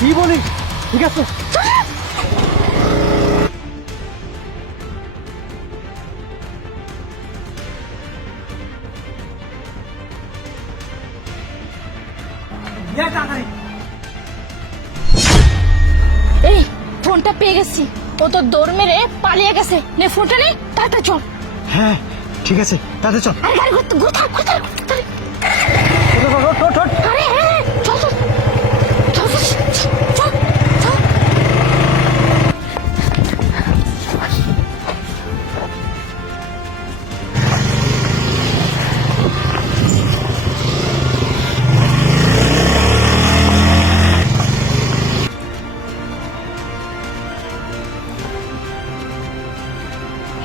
ঠিক আছে। এই ফোনটা পেয়ে গেছি। ও তো দৌড় মেরে পালিয়ে গেছে। নে ফোনটা নে তাড়াতাড়ি চল। হ্যাঁ ঠিক আছে তাড়াতাড়ি চল। আরে গাড়ি ঘুরতে ঘুরতে ঘুরতে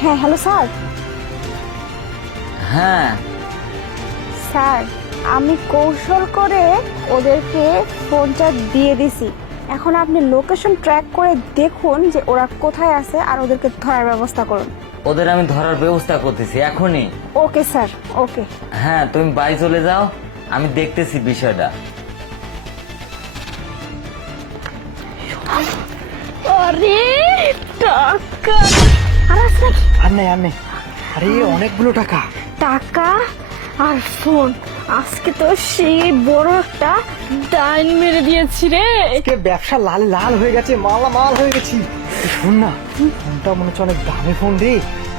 হ্যাঁ হ্যালো স্যার। হ্যাঁ। স্যার আমি কৌশল করে ওদেরকে ফোনটা দিয়ে দিছি। এখন আপনি লোকেশন ট্র্যাক করে দেখুন যে ওরা কোথায় আছে আর ওদেরকে ধরার ব্যবস্থা করুন। ওদের আমি ধরার ব্যবস্থা করতেছি এখনই। Okay sir okay. হ্যাঁ তুমি বাড়ি চলে যাও আমি দেখতেছি বিষয়টা। আরে টাকা। নাকি? আর নেই আর নেই আরে অনেকগুলো টাকা। টাকা আর ফোন। আজকে তো সেই বড় একটা ডাইন মেরে দিয়েছি রে। আজকে ব্যবসা লাল লাল হয়ে গেছে মালা মাল হয়ে গেছি। শোন না ফোনটা মনে হচ্ছে অনেক দামি ফোন রে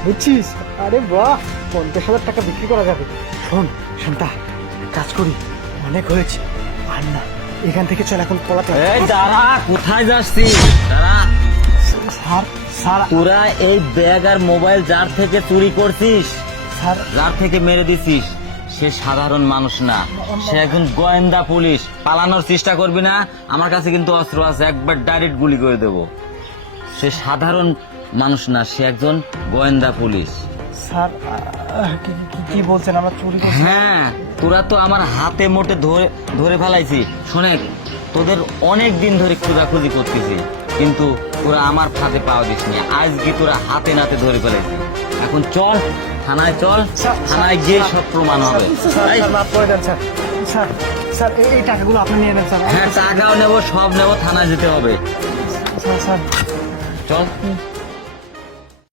বুঝছিস? আরে বাহ পঞ্চাশ হাজার টাকা বিক্রি করা যাবে। শোন শোনটা কাজ করি অনেক হয়েছে। আর না এখান থেকে চল এখন পলাতে এই দাঁড়া কোথায় যাচ্ছিস? দাঁড়া। স্যার তোরা এই ব্যাগ আর মোবাইল যার থেকে চুরি করছিস যার থেকে মেরে দিছিস সে সাধারণ মানুষ না। সে একজন গোয়েন্দা পুলিশ। পালানোর চেষ্টা করবি না আমার কাছে কিন্তু অস্ত্র আছে একবার ডাইরেক্ট গুলি করে দেব। সে সাধারণ মানুষ না সে একজন গোয়েন্দা পুলিশ। স্যার কি বলছেন? আমরা চুরি হ্যাঁ তোরা তো আমার হাতে মোটে ধরে ধরে ফেলাইছি। শোনে তোদের অনেক দিন ধরে খোঁজাখুঁজি করতেছি। কিন্তু তোরা আমার ফাঁদে পাওয়া দিস নি আজকে তোরা হাতে নাতে ধরে ফেলে এখন চল থানায় চল থানায় গিয়ে সব প্রমাণ হবে। স্যার স্যার, মাফ করে দেন স্যার। স্যার স্যার এই- এই টাকাগুলো আপনি নিয়ে নেন স্যার। হ্যাঁ টাকাও নেব সব নেব থানায় যেতে হবে। Sir sir. চল।